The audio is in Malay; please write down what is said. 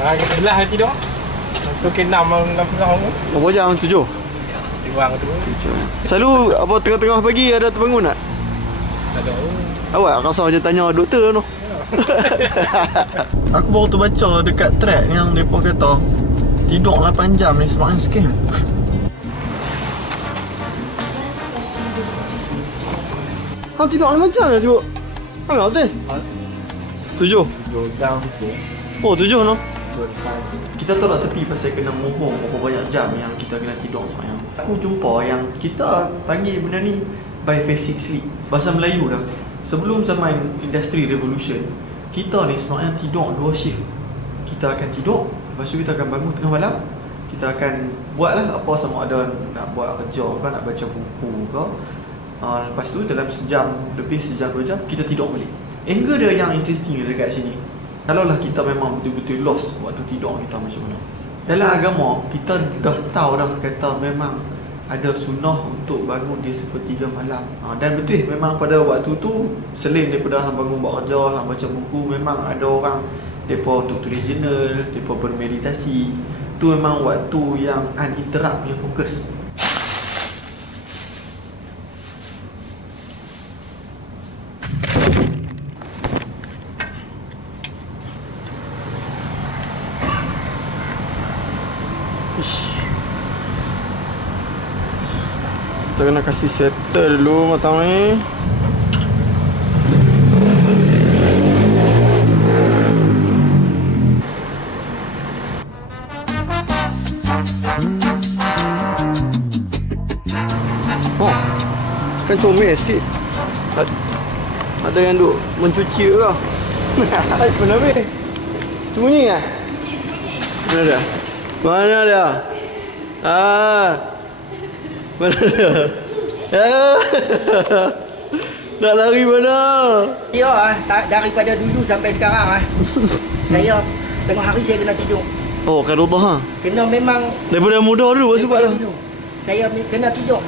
Sebelah tidur. Tu ke 6 setengah tu. Berapa jam? 7? Diorang tu. Selalu apa tengah-tengah pagi ada terbangun tak? Tak tahu. Awak rasa macam tanya doktor tu. Aku baru terbaca dekat track yang mereka kata tidur 8 jam ni semakin scam. Kau tidur 8 jam lah cuba. Kau tak 7? 2 jam tu. Oh 7 no? 2 depan. Kita tolak tepi pasal kena mohong berapa banyak jam yang kita kena tidur semayang. Aku jumpa yang kita panggil benda ni biphasic sleep. Bahasa Melayu dah. Sebelum zaman industri revolution, kita ni semayang tidur 2 shift. Kita akan tidur, lepas tu kita akan bangun tengah malam. Kita akan buatlah apa sama ada nak buat kerja ke, nak baca buku ke. Lepas tu dalam sejam, lebih sejam 2 jam, kita tidur balik. Angle dia yang interesting dekat sini. Kalaulah kita memang betul-betul lost waktu tidur kita macam mana. Dalam agama, kita dah tahu dah kata memang ada sunnah untuk bangun di sepertiga malam. Dan betul memang pada waktu tu, selain daripada hang bangun buat kerja, hang baca buku, memang ada orang mereka untuk tulis jurnal, mereka bermeditasi. Tu memang waktu yang uninterrupt punya fokus. Kita kena kasih settle dulu matang ni. Oh, kan comel sikit. Ada yang duk mencuci ke? Mana weh? Sembunyi kan? Mana dia? Mana dia? Mana dia? Nak lari mana? Ya, daripada dulu sampai sekarang saya tengah hari saya kena tidur. Oh, kan rubah ha? Kena memang Daripada muda dulu sebab lah. saya kena tidur.